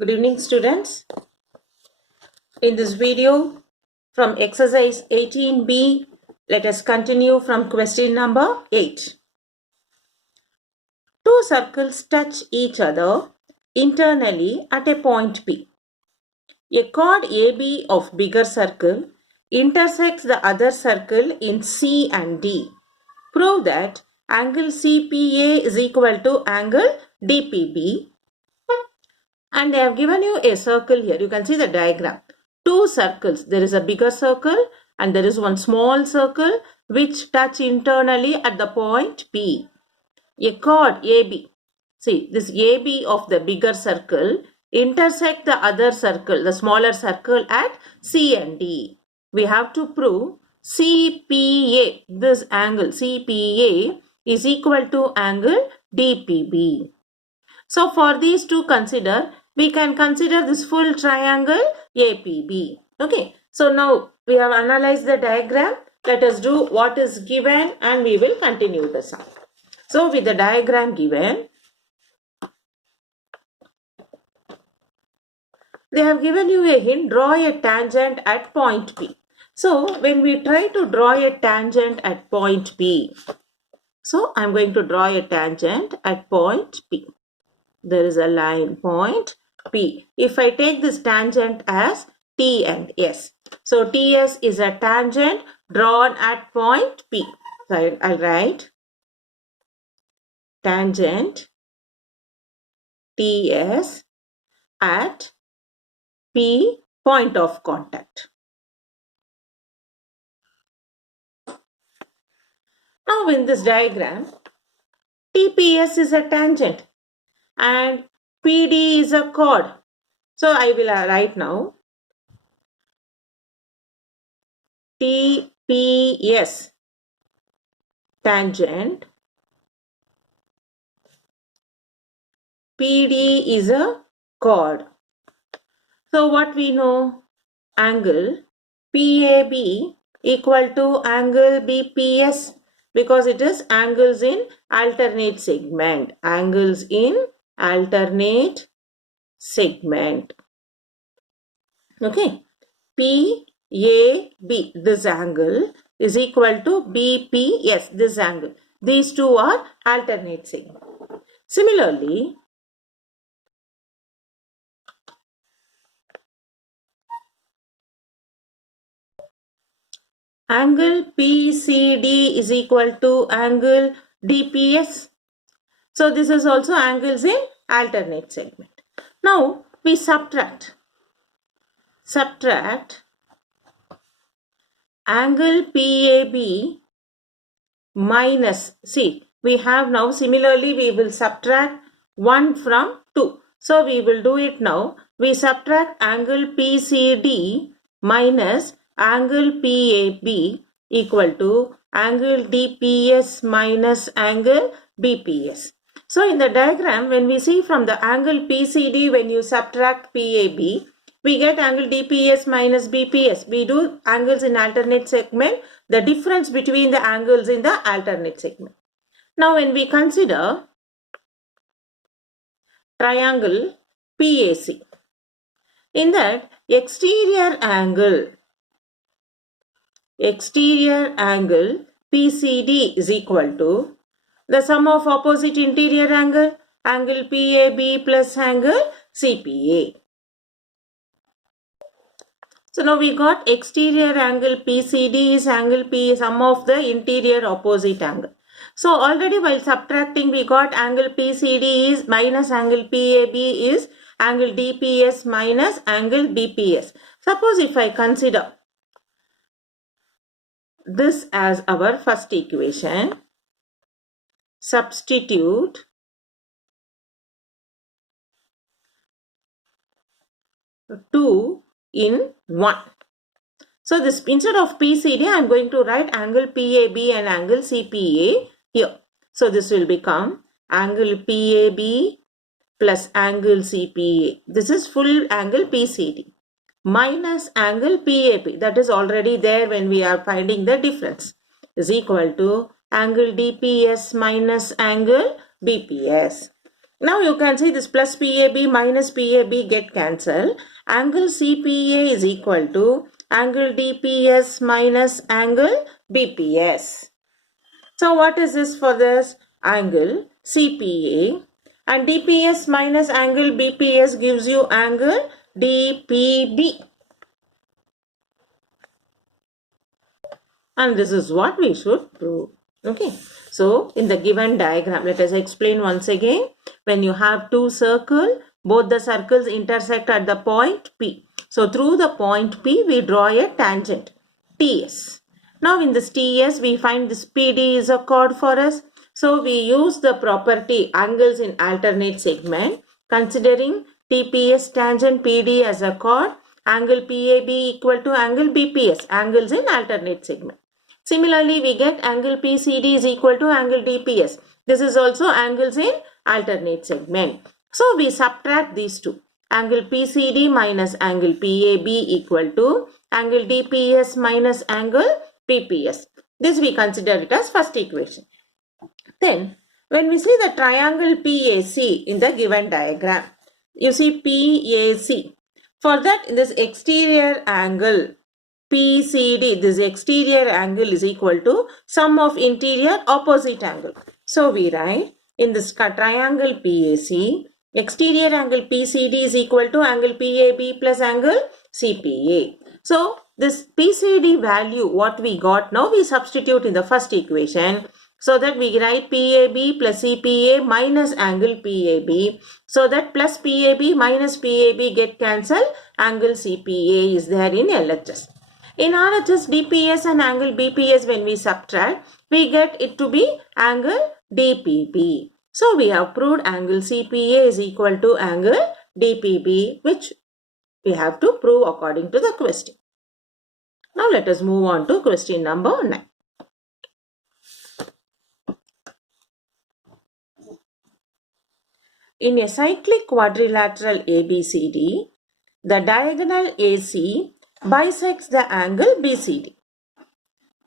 Good evening, students. In this video from exercise 18b, let us continue from question number 8. Two circles touch each other internally at a point P. A chord AB of bigger circle intersects the other circle in C and D. Prove that angle CPA is equal to angle DPB. And they have given you a circle here. You can see the diagram. Two circles. There is a bigger circle and there is one small circle which touch internally at the point P. A chord AB. See, this AB of the bigger circle intersect the other circle, the smaller circle at C and D. We have to prove CPA, this angle CPA is equal to angle DPB. So for these two consider, we can consider this full triangle APB. Okay. So now we have analyzed the diagram. Let us do what is given and we will continue the sum. So with the diagram given, they have given you a hint, draw a tangent at point P. So when we try to draw a tangent at point P, so I am going to draw a tangent at point P. There is a line point P. If I take this tangent as T and S. So TS is a tangent drawn at point P. So I'll write tangent TS at P point of contact. Now in this diagram, TPS is a tangent and PD is a chord. So I will write now TPS tangent, PD is a chord. So what we know? Angle PAB equal to angle BPS because it is angles in alternate segment. Angles in alternate segment. Okay. PAB, this angle is equal to BPS, this angle. These two are alternate segment. Similarly, angle PCD is equal to angle DPS. So this is also angles in alternate segment. Now we subtract angle PAB minus, see, we have now similarly we will subtract 1 from 2. So we will do it now. We subtract angle PCD minus angle PAB equal to angle DPS minus angle BPS. So in the diagram, when we see from the angle PCD, when you subtract PAB, we get angle DPS minus BPS. We do angles in alternate segment, the difference between the angles in the alternate segment. Now when we consider triangle PAC, in that exterior angle PCD is equal to the sum of opposite interior angle PAB plus angle CPA. So now we got exterior angle PCD is angle P, sum of the interior opposite angle. So already while subtracting we got angle PCD is minus angle PAB is angle DPS minus angle BPS. Suppose if I consider this as our first equation, substitute two in 1. So this instead of PCD I am going to write angle PAB and angle CPA here. So this will become angle PAB plus angle CPA. This is full angle PCD minus angle PAB, that is already there when we are finding the difference, is equal to angle DPS minus angle BPS. Now you can see this plus PAB minus PAB get cancelled. Angle CPA is equal to angle DPS minus angle BPS. So what is this for this? Angle CPA and DPS minus angle BPS gives you angle DPB. And this is what we should prove. Okay. So in the given diagram, let us explain once again. When you have two circles, both the circles intersect at the point P. So through the point P, we draw a tangent TS. Now in this TS, we find this PD is a chord for us. So we use the property angles in alternate segment, considering TPS tangent PD as a chord, angle PAB equal to angle BPS, angles in alternate segment. Similarly, we get angle PCD is equal to angle DPS. This is also angles in alternate segment. So we subtract these two. Angle PCD minus angle PAB equal to angle DPS minus angle PPS. This we consider it as first equation. Then when we see the triangle PAC in the given diagram, you see PAC. For that, this exterior angle PCD, this exterior angle is equal to sum of interior opposite angle. So we write in this triangle PAC, exterior angle PCD is equal to angle PAB plus angle CPA. So this PCD value, what we got now, we substitute in the first equation. So that we write PAB plus CPA minus angle PAB. So that plus PAB minus PAB get cancelled. Angle CPA is there in LHS. In RHS, DPS and angle BPS, when we subtract, we get it to be angle DPB. So we have proved angle CPA is equal to angle DPB, which we have to prove according to the question. Now let us move on to question number 9. In a cyclic quadrilateral ABCD, the diagonal AC bisects the angle BCD.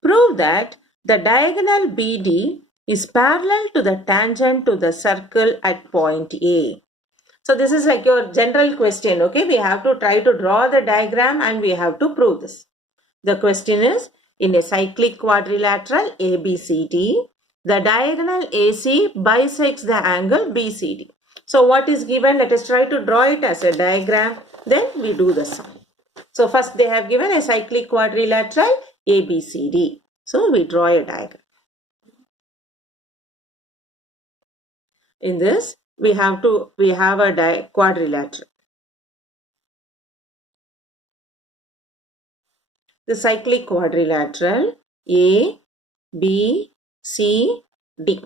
Prove that the diagonal BD is parallel to the tangent to the circle at point A. So this is like your general question, okay? We have to try to draw the diagram and we have to prove this. The question is, in a cyclic quadrilateral ABCD, the diagonal AC bisects the angle BCD. So what is given? Let us try to draw it as a diagram. Then we do the sum. So first they have given a cyclic quadrilateral ABCD. So we draw a diagram. In this we have a quadrilateral. The cyclic quadrilateral A, B, C, D.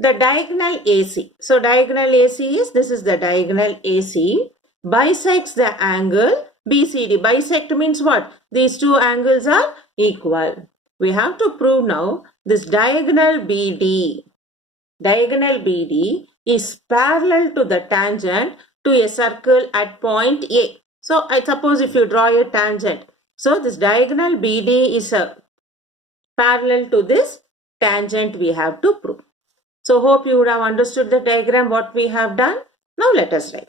The diagonal AC. So diagonal AC is, this is the diagonal AC, bisects the angle BCD. Bisect means what? These two angles are equal. We have to prove now this diagonal BD. Diagonal BD is parallel to the tangent to a circle at point A. So I suppose if you draw a tangent, so this diagonal BD is parallel to this tangent we have to prove. So hope you would have understood the diagram what we have done. Now let us write.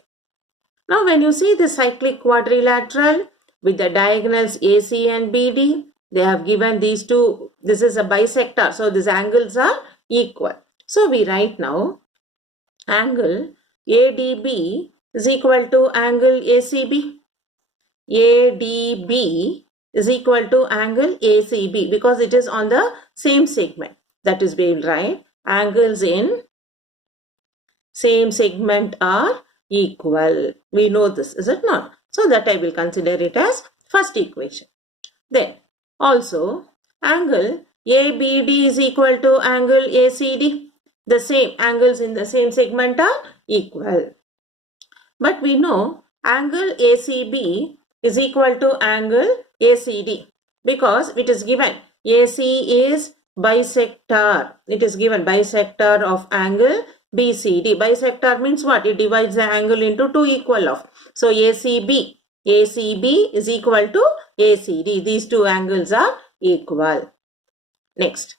Now when you see the cyclic quadrilateral with the diagonals AC and BD, they have given these two, this is a bisector. So these angles are equal. So we write now angle ADB is equal to angle ACB. ADB is equal to angle ACB because it is on the same segment. That is, we will write angles in same segment are equal. We know this, is it not? So that I will consider it as first equation. Then also angle ABD is equal to angle ACD. The same angles in the same segment are equal. But we know angle ACB is equal to angle ACD because it is given AC is bisector. It is given bisector of angle BCD. Bisector means what? It divides the angle into two equal of. So ACB is equal to ACD. These two angles are equal. Next.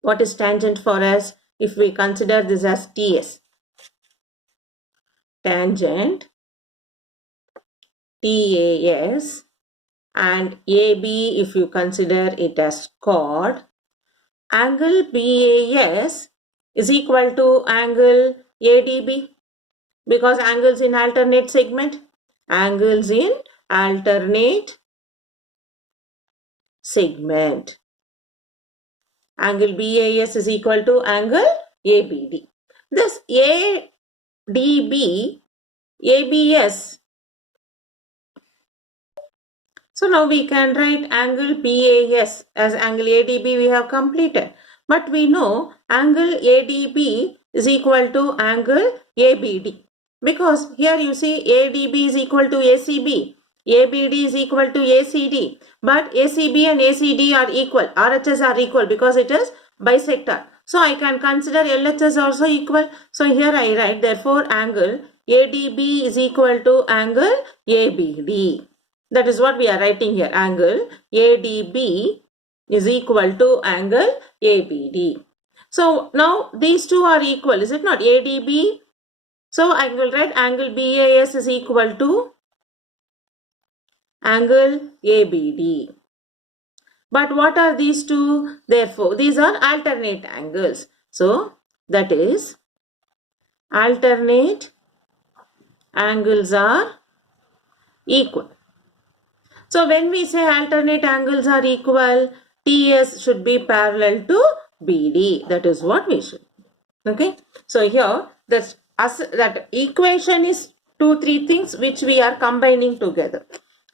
What is tangent for us? if we consider this as TS, tangent TAS, and AB if you consider it as chord, angle BAS is equal to angle ADB, because angles in alternate segment, angles in alternate segment. Angle BAS is equal to angle ABD. This ADB, ABS. So now we can write angle BAS as angle ADB we have completed. But we know angle ADB is equal to angle ABD. Because here you see ADB is equal to ACB. ABD is equal to ACD. But ACB and ACD are equal. RHS are equal because it is bisector. So I can consider LHS also equal. So here I write therefore angle ADB is equal to angle ABD. That is what we are writing here. Angle ADB is equal to angle ABD. So now these two are equal, is it not? ADB. So I will write angle BAS is equal to angle ABD. But what are these two? Therefore, these are alternate angles. So that is alternate angles are equal. So when we say alternate angles are equal, TS should be parallel to BD. That is what we should. Okay. So here that equation is 2-3 things which we are combining together.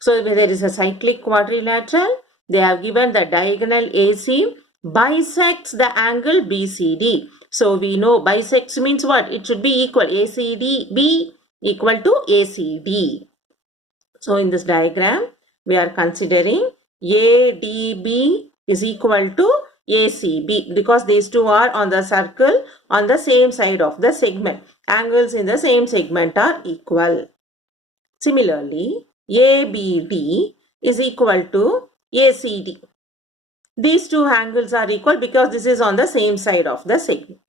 So where there is a cyclic quadrilateral, they have given the diagonal AC bisects the angle BCD. So we know bisects means what? It should be equal. ACD B equal to ACD. So in this diagram, we are considering ADB is equal to ACB because these two are on the circle on the same side of the segment. Angles in the same segment are equal. Similarly, ABD is equal to ACD. These two angles are equal because this is on the same side of the segment.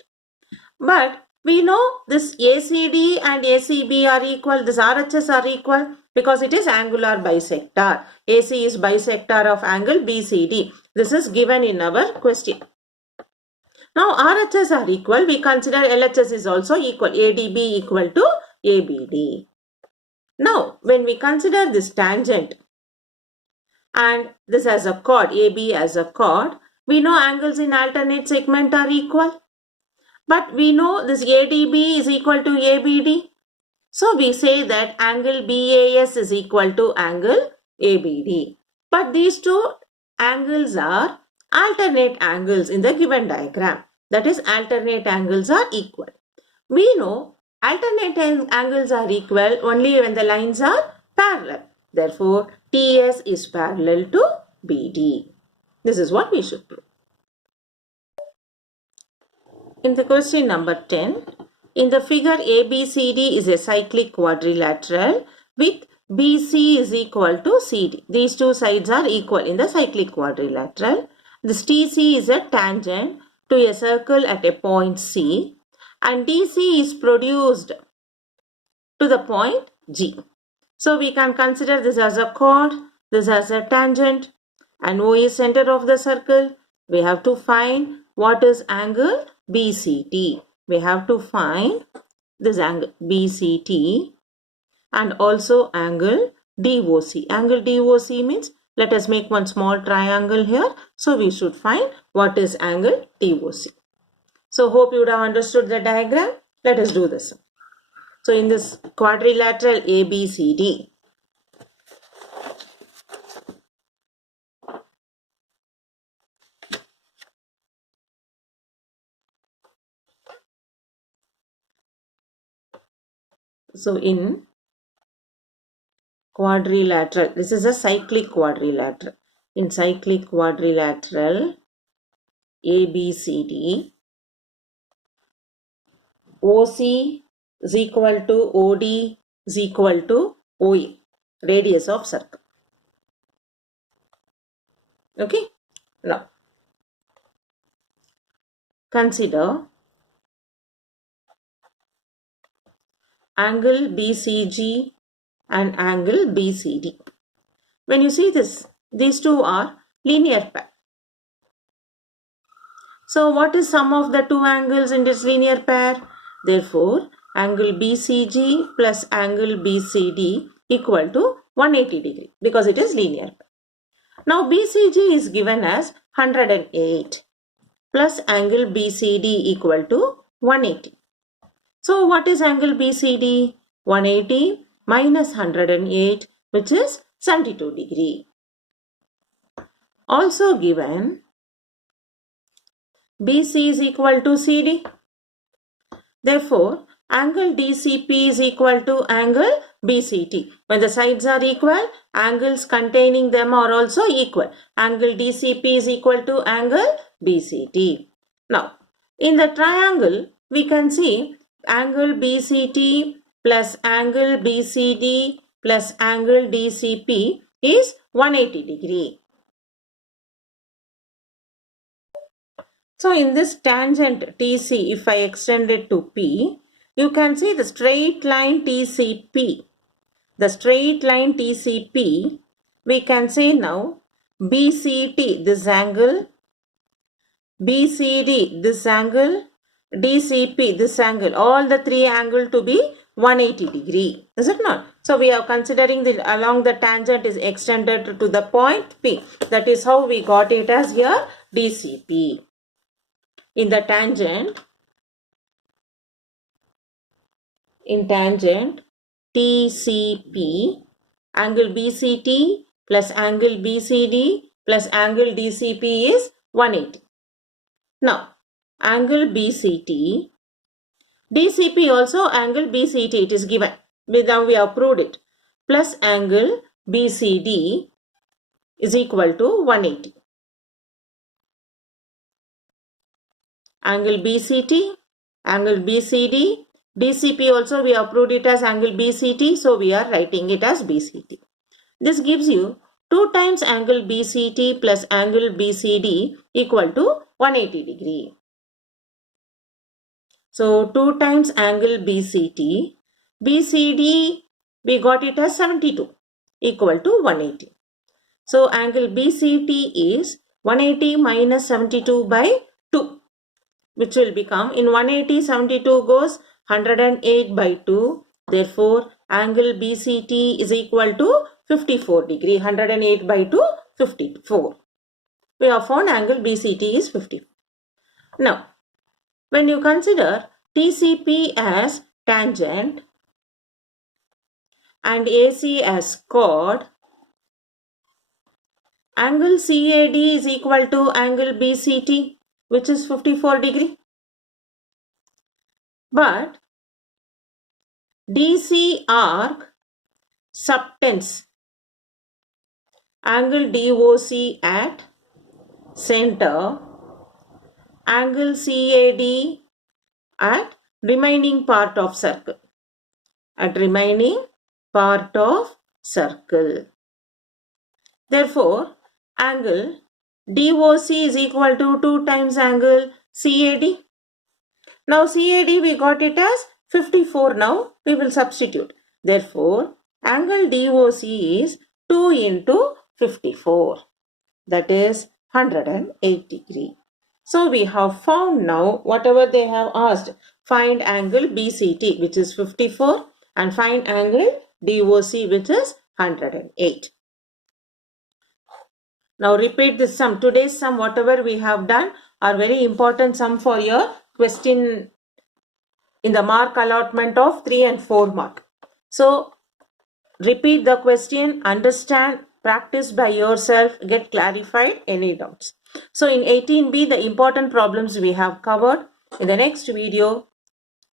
But we know this ACD and ACB are equal, this RHS are equal because it is angular bisector. AC is bisector of angle BCD. This is given in our question. Now RHS are equal, we consider LHS is also equal, ADB equal to ABD. Now when we consider this tangent and this as a chord, AB as a chord, we know angles in alternate segment are equal. But we know this ADB is equal to ABD. So we say that angle BAS is equal to angle ABD. But these two angles are alternate angles in the given diagram. That is, alternate angles are equal. We know alternate angles are equal only when the lines are parallel. Therefore, TS is parallel to BD. This is what we should prove. In the question number 10, in the figure ABCD is a cyclic quadrilateral with BC is equal to CD. These two sides are equal in the cyclic quadrilateral. This TC is a tangent to a circle at a point C and DC is produced to the point G. So we can consider this as a chord, this as a tangent, and O is center of the circle. We have to find what is angle BCT. We have to find this angle BCT and also angle DOC. Angle DOC means let us make one small triangle here. So we should find what is angle DOC. So hope you would have understood the diagram. Let us do this. So in this quadrilateral ABCD, so in quadrilateral, this is a cyclic quadrilateral. In cyclic quadrilateral ABCD, OC is equal to OD is equal to OA, radius of circle. Okay. Now, consider angle BCG and angle BCD. When you see this, these two are linear pair. So what is sum of the two angles in this linear pair? Therefore, angle BCG plus angle BCD equal to 180 degree because it is linear pair. Now BCG is given as 108 plus angle BCD equal to 180. So what is angle BCD? 180 minus 108, which is 72 degree. Also given BC is equal to CD. Therefore, angle DCP is equal to angle BCT. When the sides are equal, angles containing them are also equal. Angle DCP is equal to angle BCT. Now, in the triangle, we can see angle BCT plus angle BCD plus angle DCP is 180 degree. So in this tangent TC, if I extend it to P, you can see the straight line TCP. The straight line TCP, we can say now BCT, this angle, BCD, this angle, DCP, this angle, all the three angle to be 180 degree. Is it not? So we are considering the along the tangent is extended to the point P. That is how we got it as here DCP. In the tangent, TCP, angle BCT plus angle BCD plus angle DCP is 180. Now, angle BCT, DCP also angle BCT, it is given. Now we have proved it. Plus angle BCD is equal to 180. Angle BCT, angle BCD, DCP also we have proved it as angle BCT, so we are writing it as BCT. This gives you 2 times angle BCT plus angle BCD equal to 180 degree. So 2 times angle BCT, BCD we got it as 72 equal to 180. So angle BCT is 180 minus 72 by 2. Which will become, in 180, 72 goes 108 by 2. Therefore, angle BCT is equal to 54 degree. 108 by 2, 54. We have found angle BCT is 54. Now, when you consider TCP as tangent and AC as chord, angle CAD is equal to angle BCT, which is 54 degree. But DC arc subtends angle DOC at center, angle CAD at remaining part of circle. At remaining part of circle. Therefore, angle DOC is equal to 2 times angle CAD. Now CAD we got it as 54. Now we will substitute. Therefore, angle DOC is 2 into 54. That is 108 degree. So we have found now whatever they have asked. Find angle BCT, which is 54, and find angle DOC, which is 108. Now repeat this sum. Today's sum, whatever we have done, are very important sum for your question in the mark allotment of 3 and 4 mark. So repeat the question, understand, practice by yourself, get clarified any doubts. So in 18B, the important problems we have covered. In the next video,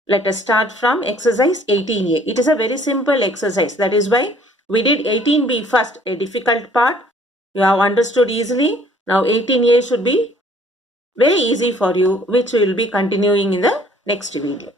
let us start from exercise 18A. It is a very simple exercise. That is why we did 18B first, a difficult part. You have understood easily. Now 18A should be very easy for you, which we will be continuing in the next video.